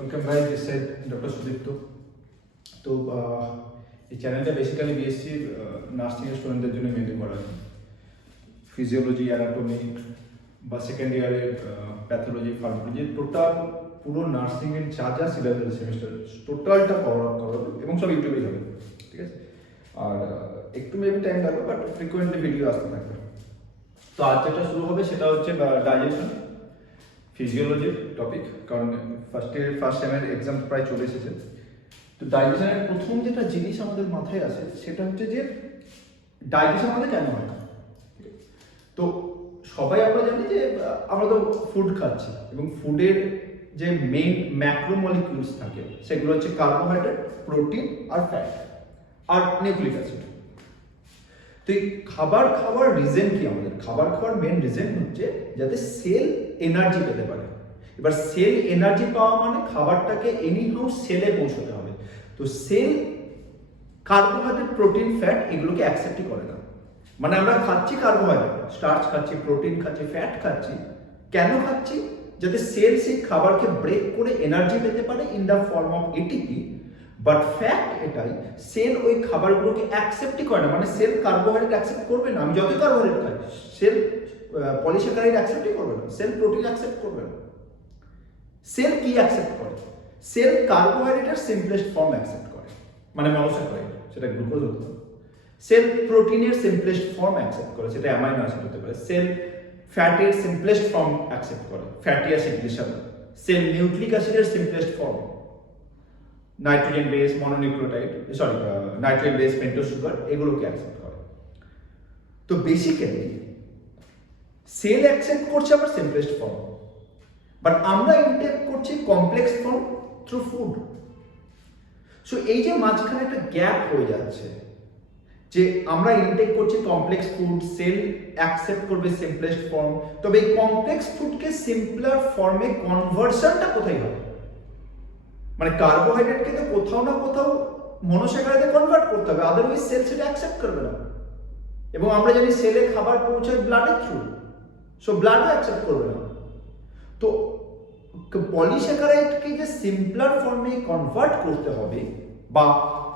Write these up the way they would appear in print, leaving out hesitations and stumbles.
Welcome ভাই, this side doctor Sudipta. তো এই চ্যানেলটা বেসিক্যালি বিএসসি নার্সিংয়ের স্টুডেন্টদের জন্য মেনলি করা হয়। ফিজিওলজি, অ্যানাটমি বা সেকেন্ড ইয়ারের প্যাথোলজি, ফার্মাকোলজি, টোটাল পুরো নার্সিংয়ের যা যা সিলেবাস সেমিস্টার টোটালটা কভার হবে এবং সব ইউটিউবেই হবে, ঠিক আছে? আর একটু মেবি টাইম লাগবে, বাট ফ্রিকোয়েন্টলি ভিডিও আসতে থাকবে। তো আজ যেটা শুরু হবে সেটা হচ্ছে ডাইজেশন, ফিজিওলজির টপিক, কারণ ফার্স্ট সেমের এক্সাম প্রায় চলে এসেছে। তো ডাইজেশনের প্রথম যেটা জিনিস আমাদের মাথায় আসে সেটা হচ্ছে যে ডাইজেশন আমাদের কেন হয় না। তো সবাই আমরা জানি যে আমরা তো ফুড খাচ্ছি এবং ফুডের যে মেইন ম্যাক্রোমলিকিউলস থাকে সেগুলো হচ্ছে কার্বোহাইড্রেট, প্রোটিন আর ফ্যাট আর নিউক্লিক অ্যাসিড। তো এই খাবার খাওয়ার রিজন কি? আমাদের খাবার খাওয়ার মেন রিজন হচ্ছে যাতে সেল এনার্জি পেতে পারে। এবার সেল এনার্জি পাওয়া মানে খাবারটাকে এনিহাউ সেলে পৌঁছতে হবে। তো সেল কার্বোহাইড্রেট, প্রোটিন, ফ্যাট এগুলোকে অ্যাকসেপ্টই করে না। মানে আমরা খাচ্ছি কার্বোহাইড্রেট, স্টার্চ খাচ্ছি, প্রোটিন খাচ্ছি, ফ্যাট খাচ্ছি। কেন খাচ্ছি? যাতে সেল সেই খাবারকে ব্রেক করে এনার্জি পেতে পারে in the form of ATP. But fact এটাই, সেল ওই খাবারগুলোকে অ্যাকসেপ্টই করে না। মানে সেল কার্বোহাইড্রেট অ্যাকসেপ্ট করবে না। আমি যত কার্বোহাইড্রেট খাই, সেল পলিস্যাকারাইড অ্যাকসেপ্টই করবে না, সেল প্রোটিন অ্যাকসেপ্ট করবে না। সেল কি অ্যাকসেপ্ট করে? সেল কার্বোহাইড্রেটের সিম্পলেস্ট ফর্ম অ্যাকসেপ্ট করে, মানে মনোস্যাকারাইড, সেটা গ্লুকোজ হতে পারে। সেল প্রোটিনের সিম্পলেস্ট ফর্ম অ্যাকসেপ্ট করে, সেটা অ্যামাইনো অ্যাসিড হতে পারে। সেল ফ্যাটের সিম্পলেস্ট ফর্ম অ্যাকসেপ্ট করে, fatty acid glycerol. Cell nucleic অ্যাসিডের simplest form, nitrogen base mononucleotide, nitrogen base pentose sugar, এগুলোকে অ্যাকসেপ্ট করে। তো বেসিক্যালি সেল অ্যাকসেপ্ট করছে আবার সিম্পলেস্ট ফর্ম, বাট আমরা ইনটেক করছি complex form through food. So এই যে মাঝখানে একটা গ্যাপ হয়ে যাচ্ছে, যে আমরা ইনটেক করছি কমপ্লেক্স ফুড, সেল অ্যাকসেপ্ট করবে সিম্পলেস্ট ফর্ম, তবে এই কমপ্লেক্স ফুডকে সিম্পলার ফর্মে কনভার্সনটা কোথায় হবে? মানে কার্বোহাইড্রেটকে তো কোথাও না কোথাও মনোস্যাকারাইডে কনভার্ট করতে হবে, আদারওয়াইজ সেল সেটা অ্যাকসেপ্ট করবে না। এবং আমরা জানি সেলে খাবার পৌঁছায় ব্লাডের থ্রু, সো ব্লাডও অ্যাকসেপ্ট করবে না। তো পলিস্যাকারাইডকে যে সিম্পলার ফর্মে কনভার্ট করতে হবে, বা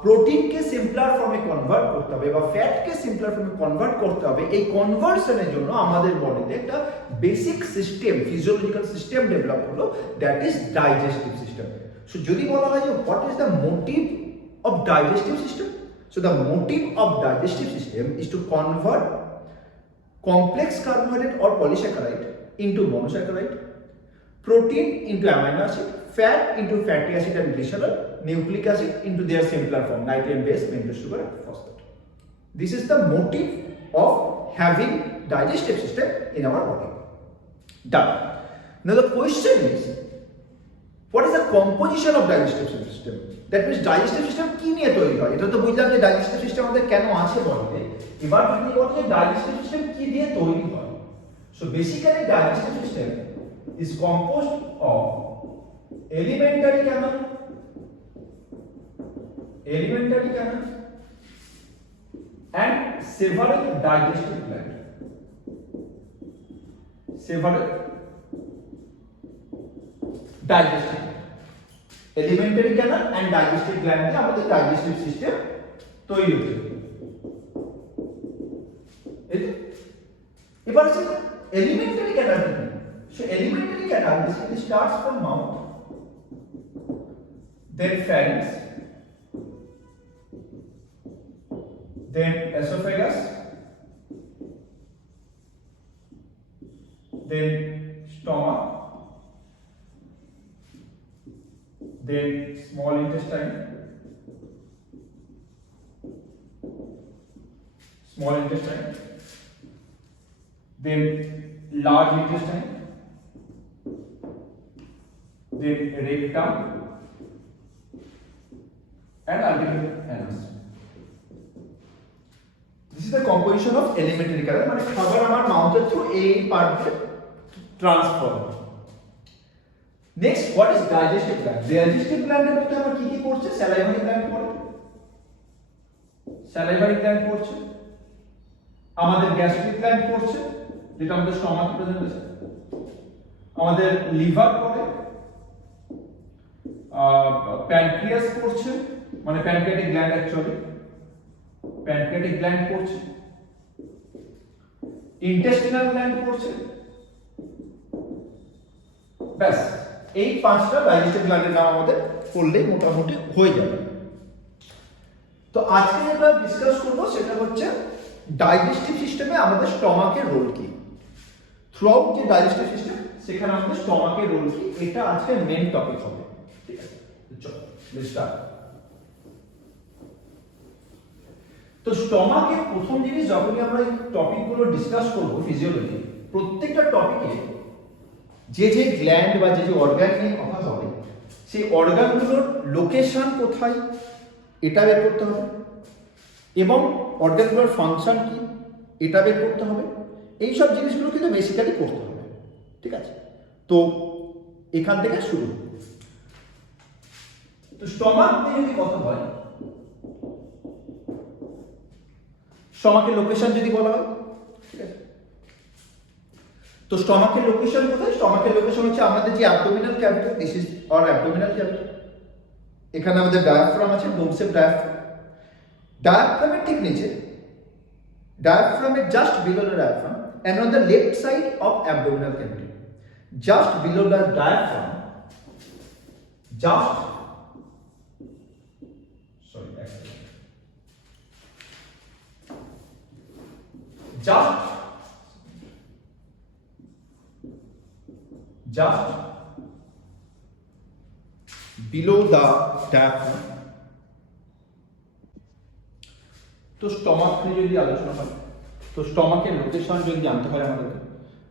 প্রোটিনকে সিম্পলার ফর্মে কনভার্ট করতে হবে, বা ফ্যাটকে সিম্পলার ফর্মে কনভার্ট করতে হবে, এই কনভার্সনের জন্য আমাদের বডিতে একটা basic system, physiological system develop হলো, that is digestive system. So যদি বলা হয় যে what is the motive of digestive system, so the motive of digestive system is to convert complex carbohydrate or polysaccharide into monosaccharide, protein into amino acid, fat into fatty acid and glycerol, nucleic acid into their simpler form, nitrogen base, pentose sugar and phosphate. This is the motive of having digestive system in our body. Done. Now the question is, what is the composition of digestive system? That means digestive system কি নিয়ে তৈরি হয়? এটা তো বুঝলাম যে digestive system আমাদের কেন আছে বডিতে। এবার যদি বলি যে digestive system কি দিয়ে তৈরি হয়, so basically digestive system is composed of alimentary canal and several digestive gland. Alimentary canal and digestive gland দিয়ে আমাদের ডাইজেস্টিভ সিস্টেম তৈরি হচ্ছে। এবার হচ্ছে এলিমেন্টারি ক্যানাল কি? So alimentary canal basically starts from mouth, then pharynx, then oesophagus, then stomach, then small intestine, then large intestine, then rectum and ultimately anus. This is the composition of alimentary canal, মানে খাবার আমার মাউথের through এই part দিয়ে transfer. Next, what is digestive gland? ডাইজেস্টিভ গ্ল্যান্ডের মধ্যে আমরা কি কি পড়ছে? স্যালাইভারি গ্ল্যান্ড পড়ছে, আমাদের গ্যাস্ট্রিক গ্ল্যান্ড পড়ছে, যেটা আমাদের স্টমাকে প্রেজেন্ট আছে, আমাদের লিভার পড়ে, প্যানক্রিয়াস পড়ছে, মানে pancreatic gland, actually pancreatic gland পড়ছে, ইন্টেস্টিনাল গ্ল্যান্ড পড়ছে। ব্যাস, এই 5টা ডাইজেস্টিভ গ্ল্যান্ডের নাম আমাদের পড়লেই মোটামুটি হয়ে যাবে। তো আজকে যেটা ডিসকাস করব সেটা হচ্ছে ডাইজেস্টিভ সিস্টেমে আমাদের স্টমাকের রোল কি। থ্রুআউট যে ডাইজেস্টিভ সিস্টেম সেখানে আমাদের স্টমাকের রোল কি, এটা আজকে মেইন টপিক হবে। ঠিক আছে, চলো লেটস স্টার্ট। তো স্টমাকের প্রথম জিনিস, যখনই আমরা এই টপিকগুলো ডিসকাস করব ফিজিওলজি, প্রত্যেকটা টপিকে যে যে গ্ল্যান্ড বা যে যে অর্গান নিয়ে কথা হবে, সেই অর্গানগুলোর লোকেশন কোথায় এটা বের করতে হবে, এবং অর্গানগুলোর ফাংশন কি এটা বের করতে হবে। এই সব জিনিসগুলো কিন্তু বেসিক্যালি করতে হবে। ঠিক আছে, তো এখান থেকে শুরু। তো স্টমাক নিয়ে যদি কথা হয়, স্টমাকের লোকেশন যদি বলা হয়, ঠিক আছে, তো স্টমাকের লোকেশন কোথায়? স্টমাকের লোকেশন হচ্ছে আমাদের যে abdominal cavity, this is our abdominal cavity. এখানে আমাদের ডায়াফ্রাম আছে, ডোম শেপ ডায়াফ্রাম। ডায়াফ্রামের ঠিক নিচে, ডায়াফ্রামের just below the diaphragm and on the left side of abdominal cavity, just below the diaphragm, just below the diaphragm। তো স্টমাক নিয়ে যদি আলোচনা হয়, তো স্টমাকের লোকেশন যদি জানতে হয় আমাদেরকে,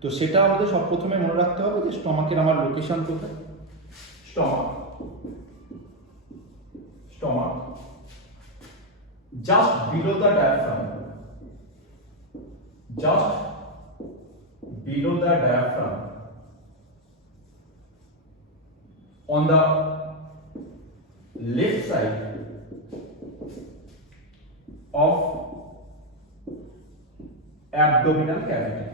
তো সেটা আমাদের সব প্রথমে মনে রাখতে হবে যে স্টমাকের আমার লোকেশন কোথায়। Stomach just below the diaphragm, just below the diaphragm, on the left side of abdominal cavity।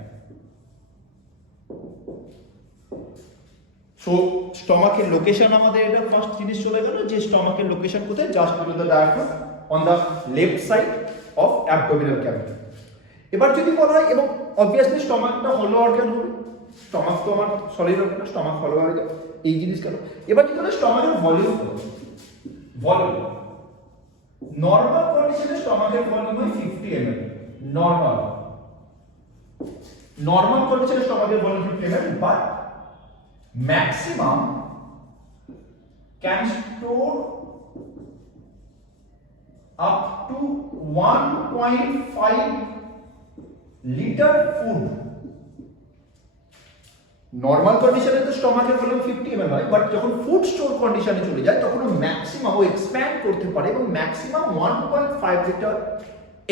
So স্টমাকের লোকেশন আমাদের এটা ফার্স্ট জিনিস চলে গেল, যে স্টমাকের লোকেশন কোথায়, just below the diaphragm on the left side of abdominal cavity. এবার যদি বলা হয়, এবং অবভিয়াসলি স্টমাকটা হলো অর্গান হবে, স্টমাক তো আমার সলিড অর্গান, স্টমাক হলো অর্গান, এই জিনিস কেন। এবার কি বলে স্টমাকের ভলিউম, ভলিউম নর্মাল কন্ডিশনে স্টমাকের ভলিউম হয় 50 ml। নর্মাল কন্ডিশনে স্টমাকের volume 50 ml, but maximum can store up to 1.5 litre food. Normal কন্ডিশনে তো স্টমাকের ভলিউম 50 ml হয়, বাট যখন ফুড স্টোর কন্ডিশনে চলে যায় তখন ম্যাক্সিমাম ও এক্সপ্যান্ড করতে পারে, এবং ম্যাক্সিমাম 1.5 লিটার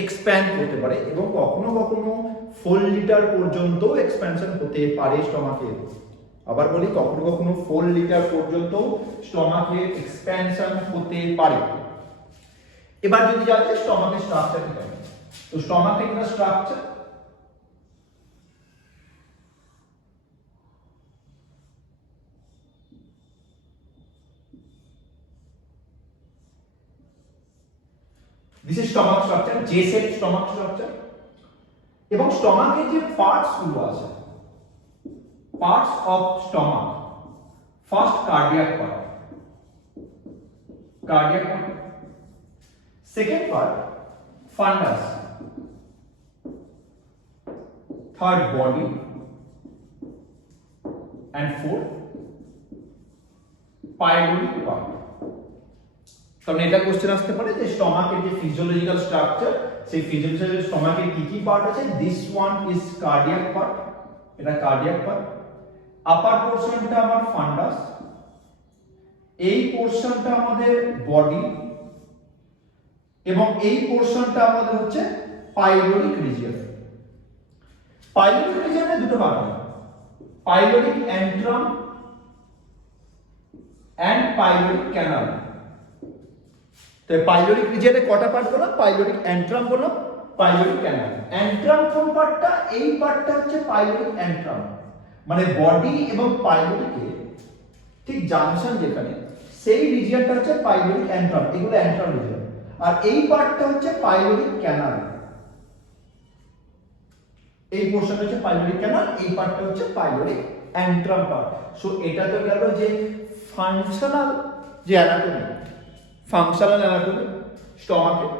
এক্সপ্যান্ড করতে পারে, এবং কখনো কখনো 4 লিটার পর্যন্ত এক্সপ্যানশন হতে পারে স্টমাকে। আবার বলি, কখনো কখনো 4 লিটার পর্যন্ত স্টমাকে এক্সপ্যানশন হতে পারে। এবার যদি জানতে স্টমাকের স্ট্রাকচার কি হবে, তো স্টমাকের একটা structure, this is stomach structure, J shape stomach structure. এবং স্টমাকের যে পার্টস গুলো আছে, parts of stomach, first cardiac part, cardiac part, second part ফান্ডাস, third body, and fourth pyloric part. কারণ এটা কোশ্চেন আসতে পারে যে স্টমাকের যে ফিজিওলজিক্যাল স্ট্রাকচার, সেই ফিজিওলজিক্যাল স্টমাকের কি কি পার্ট আছে। This one is cardiac part, এটা কার্ডিয়াক পার্ট। আপার পোরশনটা আমার ফান্ডাস, এই পোরশনটা আমাদের বডি, এবং এই পোরশনটা আমাদের হচ্ছে পাইলোরিক রিজিয়ন। পাইলোরিক রিজিয়নে দুটো ভাগ হয়, pyloric antrum and pyloric canal. তো পাইলোরিক রিজিয়নে কটা পার্ট বললাম, পাইলোরিক অ্যান্ট্রাম বললাম, পাইলোরিক ক্যানাল। অ্যান্ট্রাম কোন পার্টটা, এই পার্টটা হচ্ছে পাইলোরিক অ্যান্ট্রাম, মানে বডি এবং পাইলোরিকে ঠিক জাংশন যেখানে, সেই রিজিয়নটা হচ্ছে পাইলোরিক অ্যান্ট্রাম, এগুলো অ্যান্ট্রাম রিজিয়ন। আর এই পার্টটা হচ্ছে পাইলোরিক ক্যানাল, এই পোরশনটা হচ্ছে পাইলোরিক ক্যানাল, এই পার্টটা হচ্ছে পাইলোরিক অ্যান্ট্রাম পার্ট। সো এটা তো গেল যে ফাংশনাল যে অ্যানাটমি, ফাংশনাল অ্যানাটমি স্টমাকের,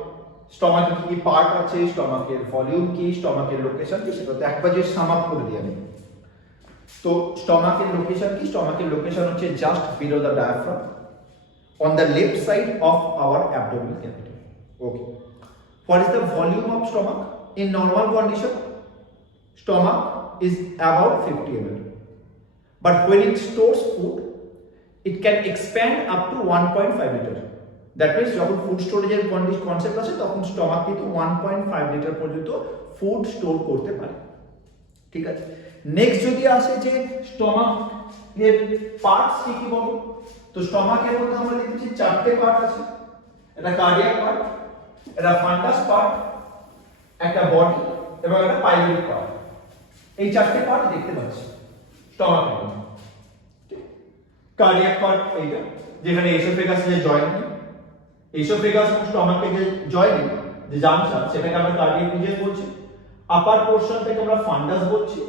স্টমাকে কি কি পার্ট আছে, স্টমাকের ভলিউম কি, স্টমাকের লোকেশন কি, সেটা তো একবার যে সাম আপ করে দিই আমি। তো স্টমাকের লোকেশন কি, স্টমাকের লোকেশন হচ্ছে just below the diaphragm on the left side of our abdominal cavity. Okay. What is the volume of stomach? In normal condition, stomach is about 50 ml. But when it stores food, it can expand up to 1.5 liter. That means যখন food স্টোরেজের concept আছে তখন stomach কিন্তু 1.5 litre পর্যন্ত food store করতে পারে। ঠিক আছে, নেক্সট যদি আসে যে স্টমাক এর পার্টস কি কি বলো, তো স্টমাকের মধ্যে আমরা দেখতেছি চারটে পার্ট আছে, একটা কার্ডিয়াক পার্ট, একটা ফান্ডাস পার্ট, একটা বডি এবং একটা পাইলোরিক পার্ট। এই চারটে পার্ট দেখতে পাচ্ছি স্টমাকের মধ্যে। কার্ডিয়াক পার্ট এইটা, যেখানে এসোফেগাস যে জয়েন্ট, এসোফেগাস এবং স্টমাকের যে জয়েন্ট যে জাংশন, সেটাকে আমরা কার্ডিয়াক রিজিয়ন বলছি। আপার পোরশন থেকে আমরা ফান্ডাস বলছি,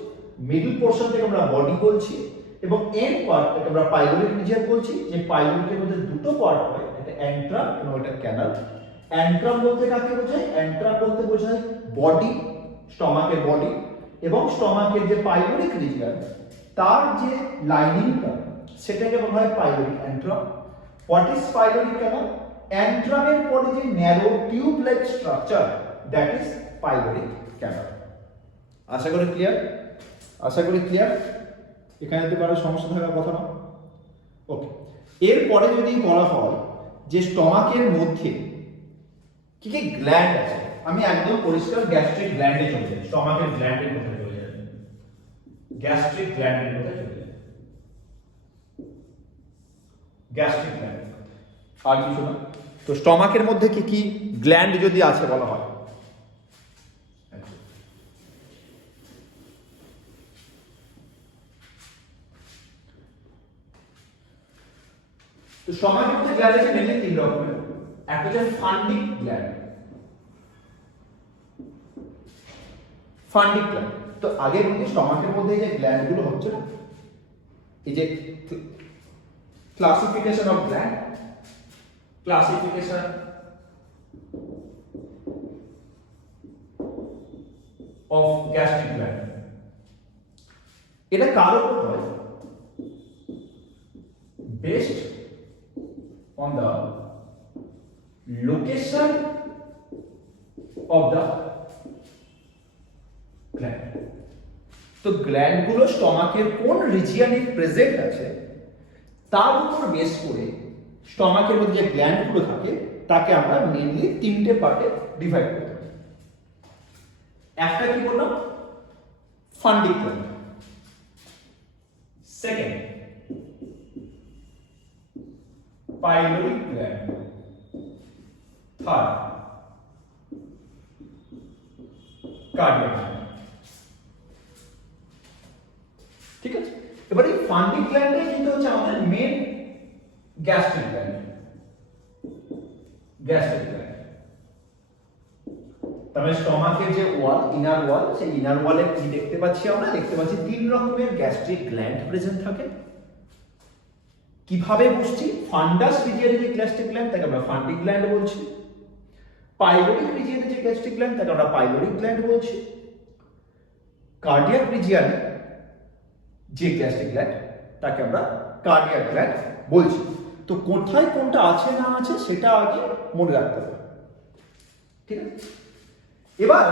মিডল পোরশন থেকে আমরা বডি বলছি, এবং এন্ড পার্টটাকে আমরা পাইলোরিক রিজিয়ন বলছি। যে পাইলোরিকের মধ্যে দুটো পার্ট হয়, একটা অ্যান্ট্রাম এবং একটা ক্যানাল। অ্যান্ট্রাম বলতে কাকে বোঝায়? অ্যান্ট্রাম বলতে বোঝায় বডি, স্টমাকের বডি, এবং স্টমাকের যে পাইলোরিক রিজিয়ন তার যে লাইনিংটা সেটাকে বলা হয় pyloric antrum. What is pyloric canal? অ্যান্ট্রামের পরে যে narrow tube like structure, that is pyloric canal. আশা করি ক্লিয়ার, আশা করি ক্লিয়ার, এখানে তো কারো সমস্যা থাকার কথা না। ওকে, এরপরে যদি বলা হয় যে স্টমাকের মধ্যে কি কি গ্ল্যান্ড আছে, আমি একদম পরিষ্কার গ্যাস্ট্রিক গ্ল্যান্ডে চলে যাই, স্টমাকের গ্ল্যান্ডের মধ্যে চলে যাই, গ্যাস্ট্রিক গ্ল্যান্ডের মধ্যে চলে যাই, গ্যাস্ট্রিক গ্ল্যান্ড আর কিছু না। তো স্টমাকের মধ্যে কি কি গ্ল্যান্ড যদি আছে বলা হয়, তো স্টমাকের মধ্যে গ্ল্যান্ড আছে মেনলি তিন রকমের। একটা হচ্ছে ফান্ডিক গ্ল্যান্ড, ফান্ডিক গ্ল্যান্ড। তো আগে বলি স্টমাকের মধ্যে যে গ্ল্যান্ডগুলো হচ্ছে না, এই যে classification of gland, classification of gastric gland, এটা কার উপর হয়? Best on the location of the gland. তো গ্ল্যান্ড গুলো স্টমাকের কোন রিজিয়নে প্রেজেন্ট আছে তার উপর বেস করে স্টমাকের মধ্যে যে গ্ল্যান্ড গুলো থাকে তাকে আমরা মেইনলি তিনটে পার্টে ডিভাইড করতে পারি। একটা কি বললাম? Fundic gland. Second pyloric gland. Third cardiac gland. ঠিক আছে, এবার এই ফান্ডিক গ্ল্যান্ডে কিন্তু হচ্ছে আমাদের main gastric gland, gastric gland. তাহলে স্টমাকের যে ওয়াল, ইনার ওয়াল, সেই ইনার ওয়ালে কি দেখতে পাচ্ছি আমরা? দেখতে পাচ্ছি তিন রকমের গ্যাস্ট্রিক গ্ল্যান্ড প্রেজেন্ট থাকে। কিভাবে বুঝছি? ফান্ডাস রিজিয়নে যে গ্যাস্ট্রিক গ্ল্যান্ড তাকে আমরা ফান্ডিক গ্ল্যান্ড বলছি, পাইলোরিক রিজিয়নে যে গ্যাস্ট্রিক গ্ল্যান্ড তাকে আমরা পাইলোরিক গ্ল্যান্ড বলছি, কার্ডিয়াক রিজিয়নে যে গ্যাস্ট্রিক গ্ল্যান্ড তাকে আমরা কার্ডিয়াক গ্ল্যান্ড বলছি। তো কোথায় কোনটা আছে না আছে সেটা আগে মনে রাখতে হবে। ঠিক আছে, এবার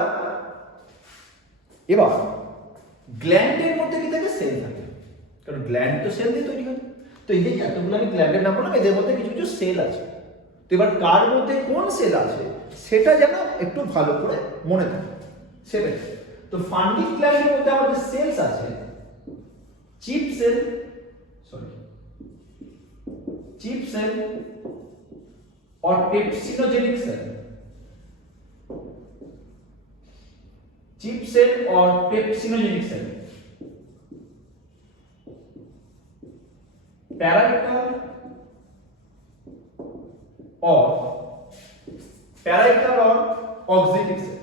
এবার গ্ল্যান্ডের মধ্যে কি থাকে? সেল থাকে, কারণ গ্ল্যান্ড তো সেল দিয়ে তৈরি হয়। তো এই যে এতগুলো আমি গ্ল্যান্ডের নাম বললাম, এদের মধ্যে কিছু কিছু সেল আছে। তো এবার কার মধ্যে কোন সেল আছে সেটা যেন একটু ভালো করে মনে থাকে সেটাই। তো ফান্ডিক গ্ল্যান্ডের মধ্যে আমাদের সেলস আছে চিপ সেল, চিপ সেল और पेप्सिनोजेनिक सेल, चिप सेल और pepsinogenic cell, parietal parietal or auxiliary cell,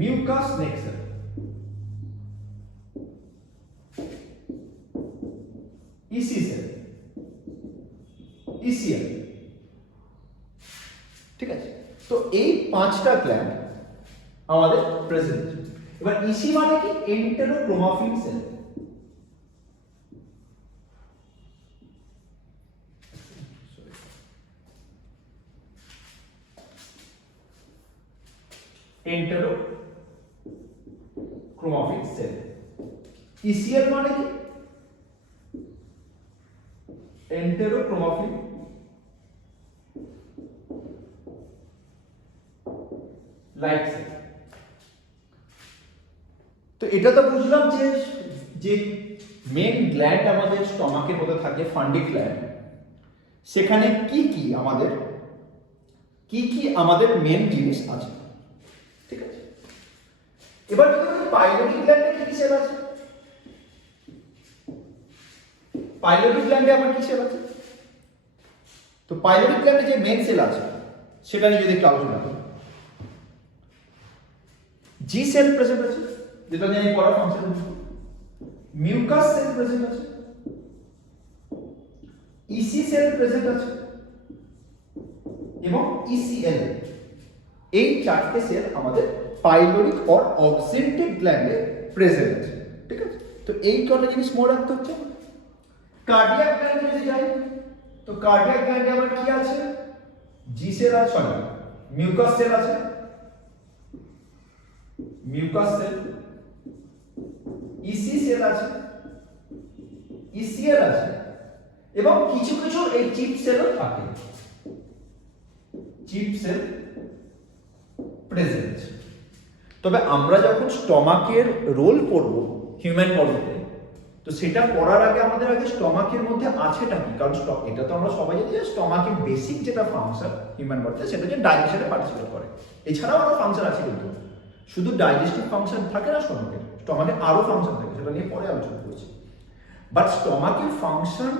mucous neck cell, EC cell, ECL, ঠিক আছে। তো এই পাঁচটা গ্ল্যান্ড আমাদের প্রেজেন্ট। এবার ইসি মানে কি? এন্টেরোক্রোমাফিন সেল। এন্টেরোক্রোমাফিন সেল। ইসিএল মানে কি? এন্টেরোক্রোমাফিন লাইট সেল। তো এটা তো বুঝলাম যে যে মেন গ্ল্যান্ড আমাদের স্টমাকের মধ্যে থাকে, ফান্ডিক গ্ল্যান্ড, সেখানে কি কি আমাদের মেন জিনিস আছে, ঠিক আছে। এবার যদি পাইলোরিক গ্ল্যান্ডে কি কি সেল আছে, পাইলোরিক গ্ল্যান্ডে আমার কি সেল আছে? তো পাইলোরিক গ্ল্যান্ডে যে মেন সেল আছে সেটা নিয়ে যদি একটু আলোচনা করি, জি সেল প্রেজেন্ট আছে, যেটা নিয়ে আমি পড়া ফাংশন, মিউকাস সেল প্রেজেন্ট আছে, ইসি সেল প্রেজেন্ট আছে এবং ইসিএল। এই চারটে সেল আমাদের পাইলোরিক অর অক্সিলেটরি গ্ল্যান্ডে প্রেজেন্ট আছে, ঠিক আছে। তো এই কটা জিনিস মনে রাখতে হচ্ছে। কার্ডিয়াক গ্ল্যান্ডে যদি যাই, তো কার্ডিয়াক গ্ল্যান্ডে আমার কি আছে? জি সেল আছে, সরি মিউকাস সেল আছে, মিউকাস সেল, ইসি সেল আছে, ইসিএল আছে এবং কিছু কিছু এই চিপ সেলও থাকে, চিপ সেল প্রেজেন্ট। তবে আমরা যখন স্টমাকের রোল পড়ব হিউম্যান বডিতে, তো সেটা পড়ার আগে আমাদের আগে স্টমাকের মধ্যে আছেটা কি, কারণ এটা তো আমরা সবাই জানি যে স্টমাকের বেসিক যেটা ফাংশন হিউম্যান বডিতে সেটা যে ডাইজেশনে পার্টিসিপেট করে। এছাড়াও আরো ফাংশন আছে, কিন্তু শুধু ডাইজেস্টিভ ফাংশন থাকে না স্টমাকের, স্টমাকের আরো ফাংশন থাকে, সেটা নিয়ে পরে আলোচনা করছি। বাট স্টমাকের ফাংশন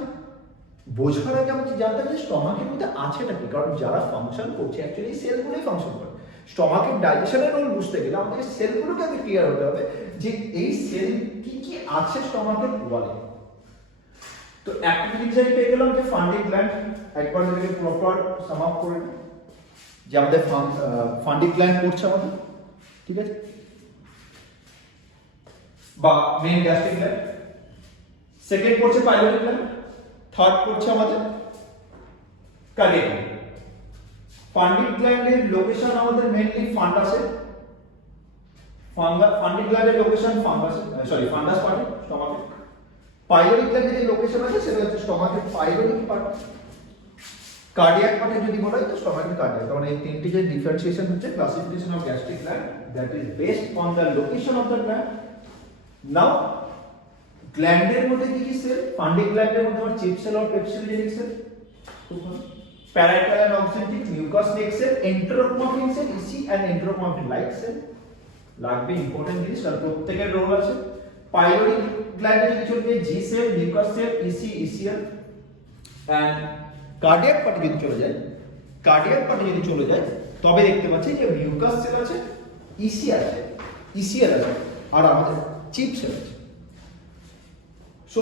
বোঝার আগে আমাকে জানতে হবে যে স্টমাকের মধ্যে আছেটা কি, কারণ যারা ফাংশন করছে অ্যাকচুয়ালি সেলগুলোই ফাংশন করে। স্টমাকের ডাইজেশনের রোল বুঝতে গেলে আমাদের সেলগুলোকে আগে ক্লিয়ার হতে হবে যে এই সেল কি কি আছে স্টমাকের ওয়ালে। তো একটা জিনিস আমি পেয়ে গেলাম যে ফান্ডিক গ্ল্যান্ড, একবার যদি প্রপার সাম আপ করে যে আমাদের ফান্ডিক গ্ল্যান্ড করছে আমাদের, ঠিক আছে, বা মেইন গ্যাস্ট্রিক গ্ল্যান্ড, সেকেন্ড পড়ছে পাইলোরিক গ্ল্যান্ড, থার্ড পড়ছে আমাদের কার্ডিয়াক গ্ল্যান্ড। ফান্ডিক গ্ল্যান্ডের লোকেশন আমাদের মেইনলি ফান্ডাসে, ফান্ডিক গ্ল্যান্ডের লোকেশন ফান্ডাসে, সরি ফান্ডাস পার্টে স্টমাকে। পাইলোরিক গ্ল্যান্ডের যে লোকেশন আছে সেটা হচ্ছে স্টমাকের পাইলোরিক পার্ট। কার্ডিয়াক পার্টে যদি বলা হয় তো স্টমাকের কার্ডিয়াক। কারণ এই তিনটি যে ডিফারেন্সিয়েশন হচ্ছে classification of gastric gland, that is based on the location of the gland. Now গ্ল্যান্ডের মধ্যে কি কি সেল? ফান্ডিক গ্ল্যান্ডের মধ্যে আমার চিপ সেল আর pepsinogenic cell, parietal and auxiliary, mucous neck cell, enterochromafin cell, EC and enterochromafin light cell লাগবে, important জিনিস, আর প্রত্যেকের রোল আছে। পাইলোরিক গ্ল্যান্ডে যদি চলবে G cell, mucus cell, EC, ECL. And cardiac পার্টে যদি চলে যায়, কার্ডিয়াক পার্টে যদি চলে যায় তবে দেখতে পাচ্ছি যে মিউকাস সেল আছে, ইসি আছে, ইসিএল আছে আর আমাদের চিপ সেল আছে। সো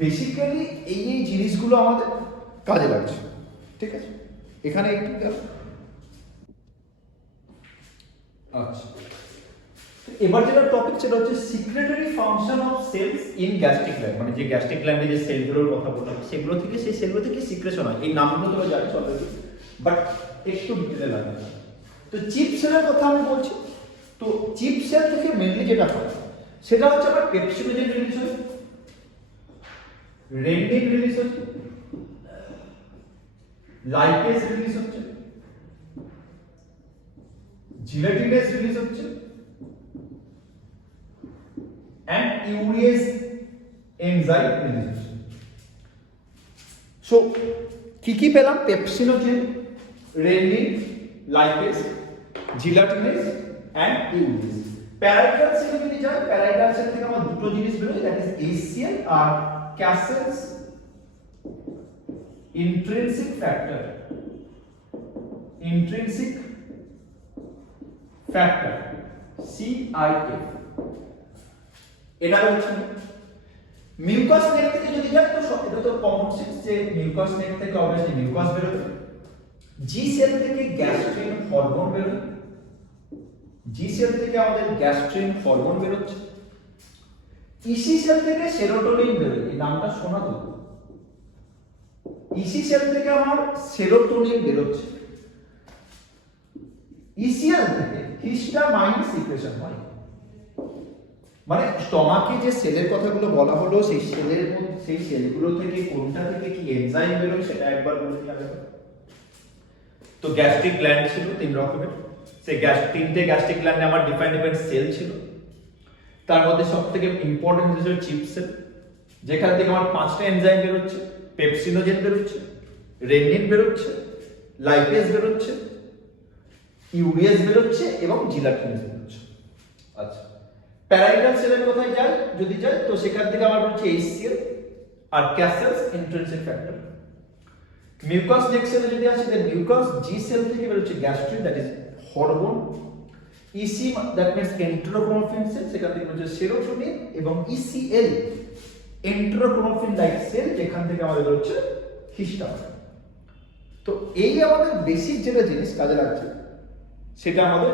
বেসিক্যালি এই এই জিনিসগুলো আমাদের কাজে লাগছে, ঠিক আছে। এখানে একটু গেল। আচ্ছা, এবার যেটা টপিক সেটা হচ্ছে secretory function of cells in gastric gland, মানে যে গ্যাস্ট্রিক গ্ল্যান্ডে যে সেলগুলোর কথা বললাম সেগুলো থেকে, সেই সেলগুলো থেকে সিক্রেশন হয়। এই নামগুলো তোমরা জানিস অলরেডি, বাট একটু ডিটেলে লাগে। তো চিপ সেলের কথা আমি বলছি। তো চিপ সেল থেকে মেনলি যেটা হয় সেটা হচ্ছে আমার পেপসিডোজেন রিলিজ হয়, রেন্ডিন রিলিজ হচ্ছে, লাইপেজ রিলিজ হচ্ছে, জিলেটিনেজ রিলিজ হচ্ছে এন্ড ইউরিয়েজ এনজাইম রিলিজ হচ্ছে। সো কি কি পেলাম? পেপসিডোজেন, রেন্ডিন, লাইপেজ, জিলেটিনেজ এন্ড ইউরিয়েজ। প্যারাইটাল সেলে যদি যাই, প্যারাইটাল সেল থেকে আমার দুটো জিনিস বেরোয়, দ্যাট ইজ এসিএল আর Castle's intrinsic factor, intrinsic factor CIF, এটা হচ্ছে মিউকাস নেট থেকে যদি যাই তো এটা তো কমন সেন্স যে মিউকাস নেট থেকে অবভিয়াসলি মিউকাস বেরোবে, জি সেল থেকে গ্যাস্ট্রিন হরমোন বেরোবে, জি সেল থেকে আমাদের গ্যাস্ট্রিন হরমোন বেরোচ্ছে, ইসি সেল থেকে সেরোটোনিন বেরোবে, এই নামটা শোনা তো, ইসি সেল থেকে আমার সেরোটোনিন বেরোচ্ছে, ইসিএল থেকে হিস্টামাইন সিক্রেশন হয়। মানে স্টমাকে যে সেলের কথাগুলো বলা হলো সেই সেলের মধ্যে সেই সেলগুলো থেকে কোনটা থেকে কি এনজাইম বেরোয় সেটা একবার বলে দিই আগে। তো গ্যাস্ট্রিক গ্ল্যান্ড ছিল তিন রকমের, সেই তিনটে গ্যাস্ট্রিক গ্ল্যান্ডে আমার ডিফারেন্ট সেল ছিল, তার মধ্যে সবথেকে ইম্পর্টেন্ট হচ্ছে চিপ সেল, যেখান থেকে আমার পাঁচটা এনজাইম বেরোচ্ছে, পেপসিনোজেন বেরোচ্ছে, রেনিন বেরোচ্ছে, লাইপেজ বেরোচ্ছে, ইউরিয়াস বেরোচ্ছে এবং জিলাটিনাস বেরোচ্ছে। আচ্ছা, প্যারাইটাল সেলের কোথায় যায় যদি যায় তো সেখান থেকে আমার হচ্ছে HCl আর Castle's intrinsic factor. Mucus neck সেলে যদি আসে তাহলে মিউকাস জি সেল থেকে বেরোচ্ছে gastrin, that is hormone, EC that means enterochromaffin cell, সেখান থেকে বেরোচ্ছে সেরোটোনিন, এবং ইসিএল এন্টেরোক্রোমোফিন লাইক সেল, যেখান থেকে আমাদের বেরোচ্ছে হিস্টামিন। তো এই আমাদের বেসিক যেটা জিনিস কাজে লাগছে সেটা আমাদের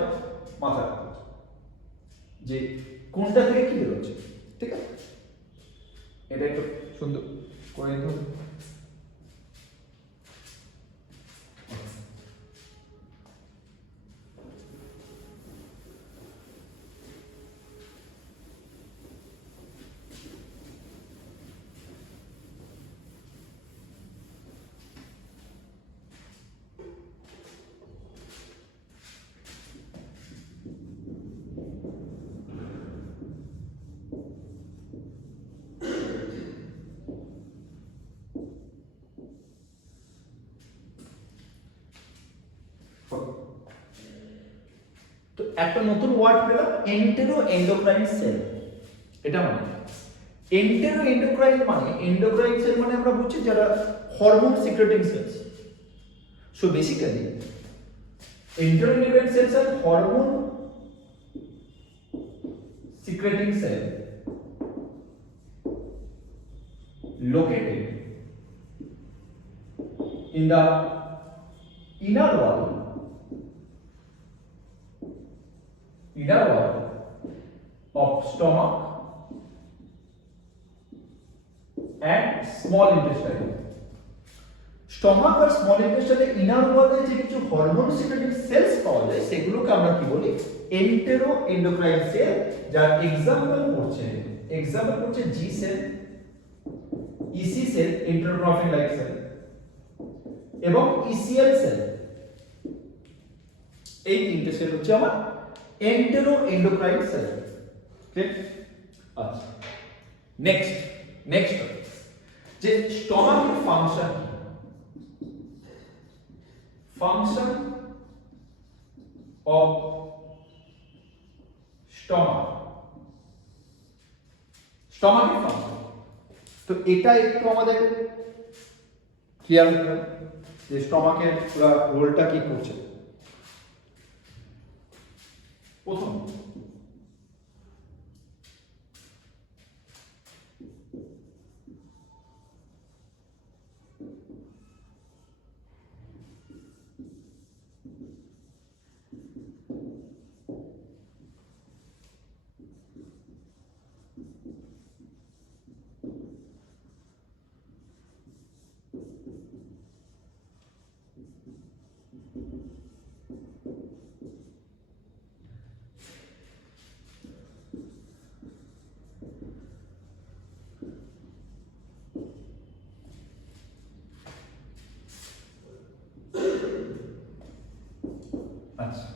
মাথায় রাখতে হবে যে কোনটা থেকে কি বেরোচ্ছে, ঠিক আছে? এটা একটু সুন্দর করে নিতে হবে। তো একটা নতুন ওয়ার্ড পেলাম, এন্টেরো এন্ডোক্রাইন সেল। এটা মানে এন্টেরো এন্ডোক্রাইন মানে এন্ডোক্রাইন সেল মানে আমরা বুঝছি যারা hormone secreting cells. So basically entero endocrine cells আর hormone secreting cell located in the inner wall of stomach and small intestine. Stomach আর স্মল ইন্টেস্টাইনের ইনার ওয়ালে যে কিছু হরমোন সিক্রেটিং সেলস পাওয়া যায় সেগুলোকে আমরা কি বলি এন্টেরো এন্ডোক্রাইন সেল, যার এক্সাম্পল হচ্ছে G cell, EC cell enterochromaffin like cell এবং ইসিএল সেল। এই তিনটে সেল হচ্ছে আমার এন্টেরো এন্ডোক্রাইন সেল। ঠিক? আচ্ছা, নেক্সট যে স্টমাকের ফাংশন অফ স্টমাকের ফাংশন, তো এটা একটু আমাদের ক্লিয়ার হতে হবে যে স্টমাকের পুরো রোলটা কি করছে। প্রথম আচ্ছা,